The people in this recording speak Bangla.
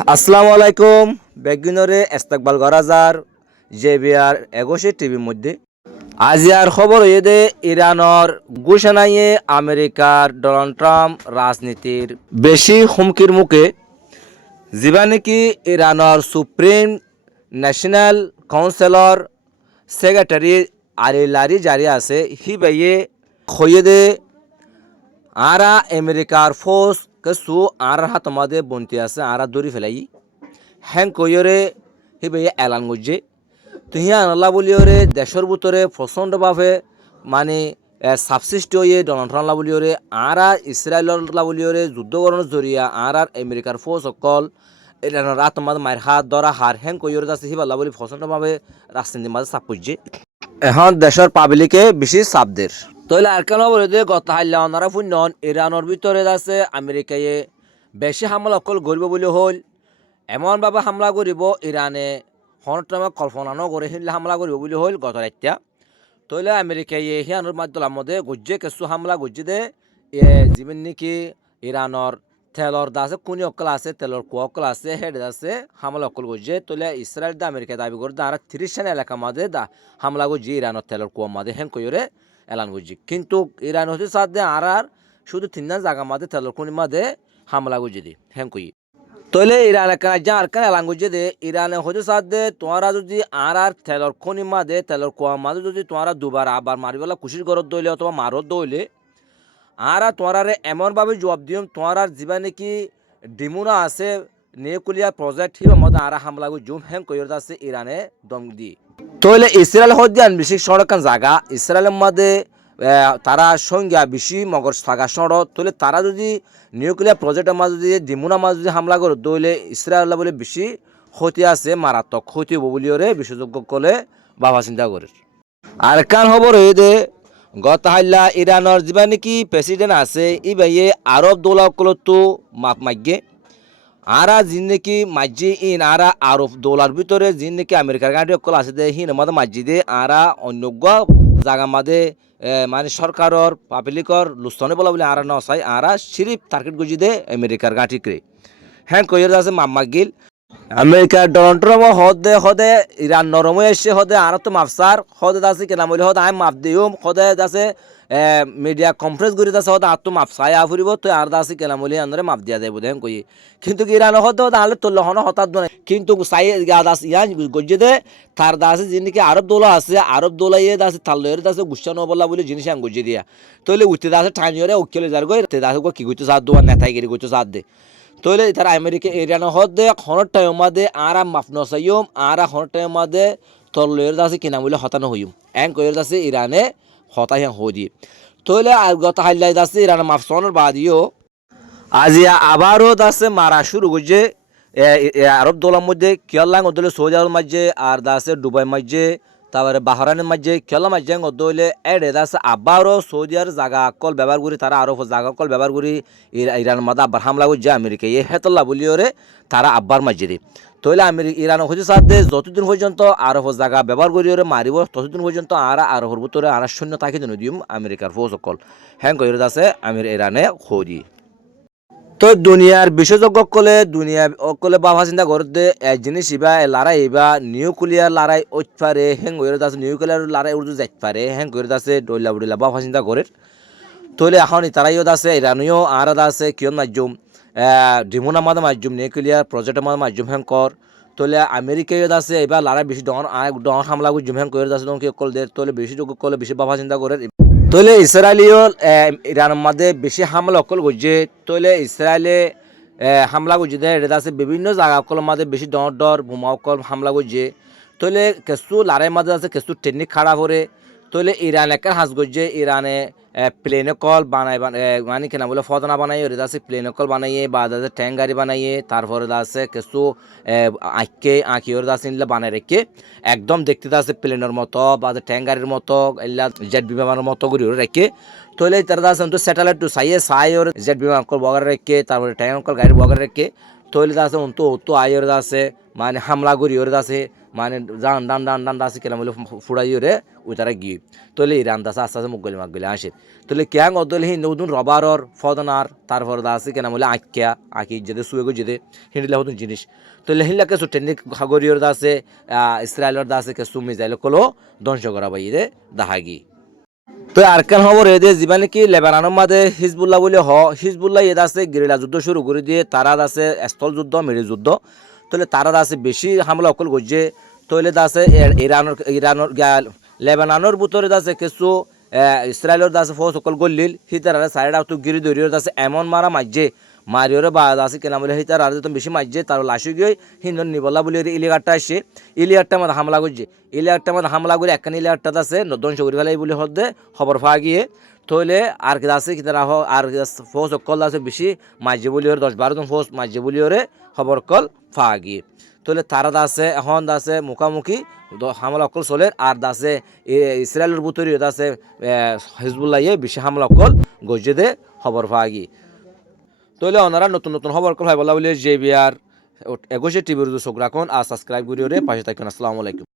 আসসালামু আলাইকুম বেগিনরে ইস্তেকবাল গরাজার জেবিআর 21 টিভির মধ্যে আজ আর খবর হয়ে দে ইরানর ঘোষণায় আমেরিকার ডোনাল্ড ট্রাম্প রাজনীতির বেশি হুমকির মুখে যিবা নাকি ইরানর সুপ্রিম ন্যাশনাল কাউন্সিলর সেক্রেটারি আলী লারি জারি আছে হি বাইয়ে খয়ে দে আরা আমেরিকার ফোর্স কিছু আর হাত আমাদের বন্তি আছে আরা দৌড়ি ফেলাই হ্যাং কইরে হিবে এলান গজ্জে তুহিয়া আল্লাহ বলিওরে দেশের ভিতরে প্রচণ্ডভাবে মানে সাবসিস্ট হয়ে ডোনাল্ড ট্রাম্প বলিওরে আরা ইসরায়েল্লা বলিওরে যুদ্ধ করানোর জরিয়া আর আমেরিকার ফোর্স সকল রাত মাঝে মায়ের হাত ধরা হার হ্যাং কইরে যাচ্ছে হিবাল্লা বলি প্রচণ্ডভাবে রাজনীতির মাঝে চাপ পড়ছে এখন দেশের পাবলিকে বেশি চাপ দের তইলে আর কেন বলে যে গত হাইলা অনারা ফুন্নন ইরানের ভিতরে আছে আমেরিকায় বেশি হামলা অকল গরিব বলে হল এমনভাবে হামলা করিব ইরানে হনটামে কল্পনা নগরে হিলে হামলা করিব বলে হল গত রাত্যা তইলে আমেরিকায় হিয়ানোর মাধ্যমের মধ্যে গজ্জে কিছু হামলা গজ্জে দে জীবন নাকি ইরানের তেলর দা আছে কোনি অকল আছে তেলর কু অকল আছে হেড আছে হামলা অকল গজ্জে তইলে ইসরায়েল দা আমেরিকা দাবি করে আর 30 সেন এলাকা মাঝে দা হামলা গজ্জে ইরানের তেলর কুয়া মাঝে হেন কইরে এলান করছি কিন্তু ইরান হতে সাথে আর শুধু তিন জায়গা মাঝে তেলর কোনি মাঝে হামলা করছে দি হ্যাঁ কই তইলে ইরান আর কান এলান করছে দে ইরানে হতে সাথে তোমরা যদি আর তেলর কোনি মাঝে তেলর কোয়া মাঝে যদি তোমরা দুবার আবার মারিবেলা কুশির করত দইলে অথবা মারত দইলে আর তোমরা এমনভাবে জবাব দিম তোমরা যা নাকি ডিমুনা আছে নিউক্লিয়ার প্রজেক্ট হিবা মধ্যে আর হামলা করে জুম হ্যাং কইর আছে ইরানে দম দি তইলে ইসরায়েল হদ্যান বেশি সড়কান জায়গা ইসরায়েলের মধ্যে তারা সংজ্ঞা বেশি মগর থাকা সড়ক তইলে তারা যদি নিউক্লিয়ার প্রজেক্টের মাঝে যদি ডিমুনা মাঝে যদি হামলা করে তইলে ইসরায়েল বলে বেশি ক্ষতি আছে মারাত্মক ক্ষতি হব বলিওরে বিশেষজ্ঞ কলে বাবা চিন্তা করে আর কান খবর হয়ে দে গত হাইলা ইরানের যা নাকি প্রেসিডেন্ট আছে ই ভাইয়ে আরব দৌলাকলতো মাপ মাগে আরা যিন নাকি মাঝি ইন আরা আরব দৌলার ভিতরে যিন নাকি আমেরিকার গাড়ি অকল আছে দে হিন মাদে মাঝি দে আরা অন্য জায়গা মাদে মানে সরকারের পাবলিকর লুস্তনে বলা বলে আরা নসাই আরা সিরিফ টার্গেট গুজি দে আমেরিকার গাঁটিকে হ্যাঁ কইর আছে মাম্মা গিল আমেরিকার ডোনাল্ড ট্রাম্প হদে ইরান নরম এসে হদে আর তো মাফসার হদে আছে কেনা বলে হদে আই মাপ দিও হদে আছে মিডিয়া কনফারেন্স করে আছে হদে আর তো মাপ চাই ফুরিব তো আর আছে কেনা বলে আনরে মাপ দিয়া দেব দেন কই কিন্তু ইরান হদে আলে তোল হন হঠাৎ কিন্তু চাই গাদ আছে ইয়ান গজ্জে দে তার দাসে যিনিকে আরব দৌলা আছে আরব দৌলা ইয়ে আছে তাল্লের আছে গুচ্ছা নবলা বলে জিনিস আন গজ্জে দিয়া তইলে উঠতে দাসে ঠানিয়রে উকিলে যার গই তে দাসে কি গইতে সাথ দোয়া নেতাইগিরি গইতে সাথ দে তইলে তারা আমেরিকা ইরান হদে খনর টাইম মাদে আরা মাফ নসাইম আরা খনর টাইম মাদে তল্লের দাসে কিনা বলে হতানো হইম এন কইর দাসে ইরানে হতাই হদি তইলে গত হাইলাই দাসে ইরান মাফসনের বাদিও আজিয়া আবারও দাসে মারা শুরু করছে আরব দৌলার মধ্যে কেয়াল্লাং ওদলে সৌদি আরব মাঝে আর দাসে দুবাই মাঝে তারপরে বাহরানের মাঝে খেলা মাঝে ওদলে এডে দাসে আবারও সৌদি আরব জায়গা অকল ব্যবহার করি তারা আরব জায়গা অকল ব্যবহার করি ইরান মাদা আবার হামলা করছে আমেরিকা এ হেতল্লা বলিওরে তারা আব্বার মাঝে দি তইলে ইরান হচ্ছে সাথে যতদিন পর্যন্ত আরব জায়গা ব্যবহার করি ওরে মারিব ততদিন পর্যন্ত আরবর ভিতরে আর শূন্য তাকে দিন দিম আমেরিকার ফৌজ অকল হ্যাং কইর দাসে ইরানে খোঁজি তো দুনিয়ার বিশেষজ্ঞ কলে দুনিয়া অকলে বাবা চিন্তা করতে এক জিনিস ইবা লড়াই ইবা নিউক্লিয়ার লড়াই ওইট পারে হ্যাং করে আছে নিউক্লিয়ার লড়াই উর্দু যাইতে পারে হ্যাং করে আছে ডইলা বুড়িলা বাবা চিন্তা করে তইলে এখন তারাইও আছে ইরানিও আর আছে কিয়ন মাধ্যম ডিমোনা মাধ্যম মাধ্যম নিউক্লিয়ার প্রজেক্টের মাধ্যম মাধ্যম হ্যাং কর তইলে আমেরিকায় আছে এবার লড়াই বেশি ডর হামলা করে জুম হ্যাং করে আছে কি কল দের তইলে বেশি যোগ্য কলে বেশি বাবা চিন্তা করে তইলে ইসরায়েলিও ইরানের মধ্যে বেশি হামলা অকল করছে তইলে ইসরায়েলে হামলা করছে এটা আছে বিভিন্ন জায়গা অকলের মাঝে বেশি ডর বোমা অকল হামলা করছে তইলে কিছু লড়াইয়ের মাঝে আছে কিছু টেকনিক খাড়া করে তইলে ইরান একার হাজ করছে ইরানে প্লেনে কল বানাই মানে কেনা বলে ফদনা বানাই এটা আছে প্লেনে কল বানাইয়ে বা ট্যাঙ্ক গাড়ি বানাইয়ে তারপরে আছে কিছু আঁকি ওর আছে বানাই রেখে একদম দেখতে আছে প্লেনের মতো বা ট্যাঙ্ক গাড়ির মতো এগুলা জেট বিমানের মতো করে রেখে তইলে তারা আছে স্যাটেলাইট সাই ওর জেট বিমান কল বগার রেখে তারপরে ট্যাঙ্ক কল গাড়ি বগার রেখে তৈলে আছে অন্তু আয়ের আছে মানে হামলা করি ওরে আছে মানে ডান ডান ডান ডান আছে কেন বলে ফুড়াই ওরে ওই তারা গিয়ে তলে ইরান দাসে আস্তে আস্তে মুগলি মাগলি আসে তলে ক্যাং অদলে হি নতুন রবারর ফদনার তারপর দা আছে কেন বলে আঁকিয়া আঁকি যেতে শুয়ে গো যেতে হিন্দিলা হতুন জিনিস তলে হিনলাকে সু টেকনিক হাগরিয়র দা আছে ইসরায়েলের দা আছে কে সু মিসাইল কলো ধ্বংস করা বাইরে দাহাগি তো আর কেন খবর এদের জীবানে কি লেবাননের মাঝে হিজবুল্লাহ বলে হিজবুল্লাহ এদ আছে গেরিলা যুদ্ধ শুরু করে দিয়ে তারা আছে স্থল যুদ্ধ মেরি যুদ্ধ তাহলে তারা আছে বেশি হামলা অকল গজ্জে তৈলে আছে ইরানোর লেবাননের ভিতরে আছে কিছু ইসরায়েলের আছে ফৌজ অকল গল্লিল হিতার সাইড আউট গিরি দরিয়র আছে এমন মারা মাঝে মারিওরে বাদ আছে কেনা বলে হিতার আর তো বেশি মাঝে তার লাশি গিয়ে হিন্দন নিবল্লা বলে ইলিগারটা আসে ইলিগারটা মধ্যে হামলা করছে ইলিগারটা মধ্যে হামলা করে একখান ইলিগারটা আছে ধ্বংস করে ফেলাই বলে হদে খবর পাওয়া গিয়ে তৈলে আর কি আছে কি তারা আর ফৌজ অকল আছে বেশি মাঝে বলি ওর 10-12 জন ফৌজ মাঝে বলি ওরে খবর কল পাওয়া গিয়ে তাহলে তারা আছে এখন আছে মুখামুখি হামলা অকল চলে আর আছে ইসরায়েলের বুতরি আছে হিজবুল্লাহ বেশি হামলা অকল গজে দে খবর পাওয়া গিয়ে তাহলে ওনারা নতুন নতুন খবর কল হয় বলা বলে যে বিয়ার 21 টিভির চোখ রাখুন আর সাবস্ক্রাইব করিও রে পাশে থাকুন আসসালামু আলাইকুম।